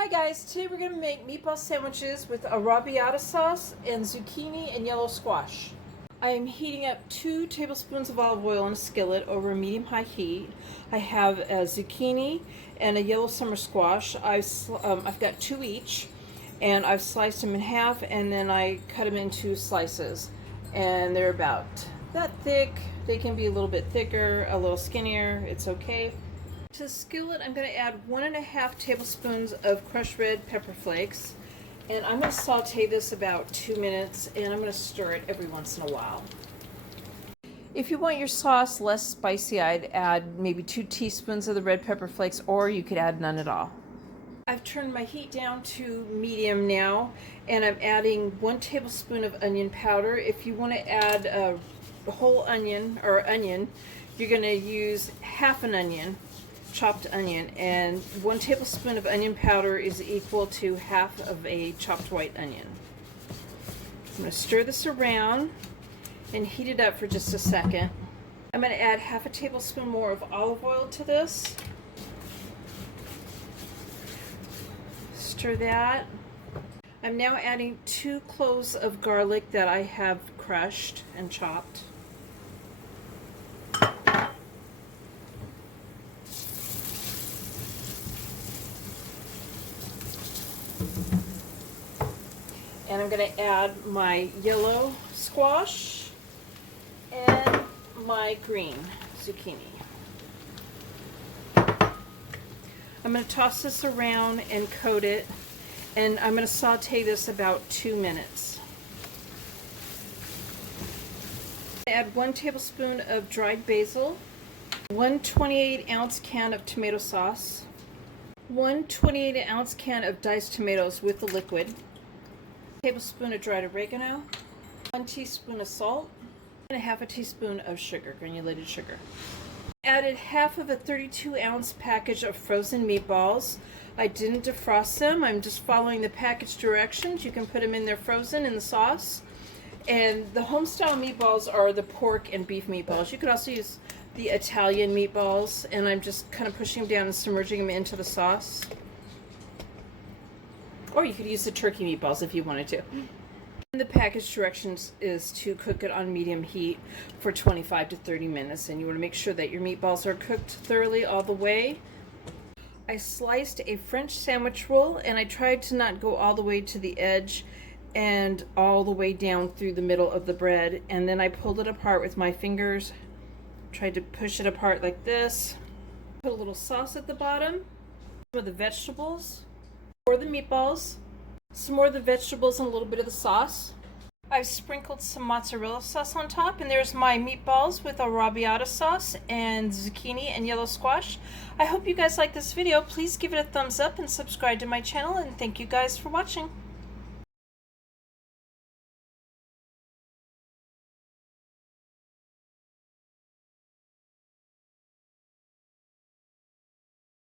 Hi guys, today we're going to make meatball sandwiches with Arrabbiata sauce and zucchini and yellow squash. I am heating up 2 tablespoons of olive oil in a skillet over a medium-high heat. I have a zucchini and a yellow summer squash. I've got 2 each, and I've sliced them in half, and then I cut them into slices. And they're about that thick. They can be a little bit thicker, a little skinnier. It's okay. To the skillet, I'm going to add 1.5 tablespoons of crushed red pepper flakes, and I'm going to saute this about 2 minutes, and I'm going to stir it every once in a while. If you want your sauce less spicy, I'd add maybe 2 teaspoons of the red pepper flakes, or you could add none at all. I've turned my heat down to medium now, and I'm adding 1 tablespoon of onion powder. If you want to add a whole onion or onion, you're going to use half an onion. Chopped onion, and 1 tablespoon of onion powder is equal to half of a chopped white onion. I'm going to stir this around and heat it up for just a second. I'm going to add half a tablespoon more of olive oil to this. Stir that. I'm now adding 2 cloves of garlic that I have crushed and chopped. And I'm going to add my yellow squash and my green zucchini. I'm going to toss this around and coat it, and I'm going to saute this about 2 minutes. Add 1 tablespoon of dried basil, 1 28-ounce can of tomato sauce, 1 28-ounce can of diced tomatoes with the liquid, tablespoon of dried oregano, 1 teaspoon of salt, and 1/2 teaspoon of sugar, granulated sugar. Added half of a 32-ounce package of frozen meatballs. I didn't defrost them. I'm just following the package directions. You can put them in there frozen in the sauce. And the home-style meatballs are the pork and beef meatballs. You could also use the Italian meatballs, and I'm just kind of pushing them down and submerging them into the sauce. Or you could use the turkey meatballs if you wanted to. And the package directions is to cook it on medium heat for 25 to 30 minutes, and you want to make sure that your meatballs are cooked thoroughly all the way. I sliced a French sandwich roll, and I tried to not go all the way to the edge and all the way down through the middle of the bread, and then I pulled it apart with my fingers, tried to push it apart like this. Put a little sauce at the bottom, some of the vegetables, or the meatballs, some more of the vegetables, and a little bit of the sauce. I've sprinkled some mozzarella sauce on top, and there's my meatballs with Arrabbiata sauce and zucchini and yellow squash. I hope you guys like this video. Please give it a thumbs up and subscribe to my channel, and thank you guys for watching.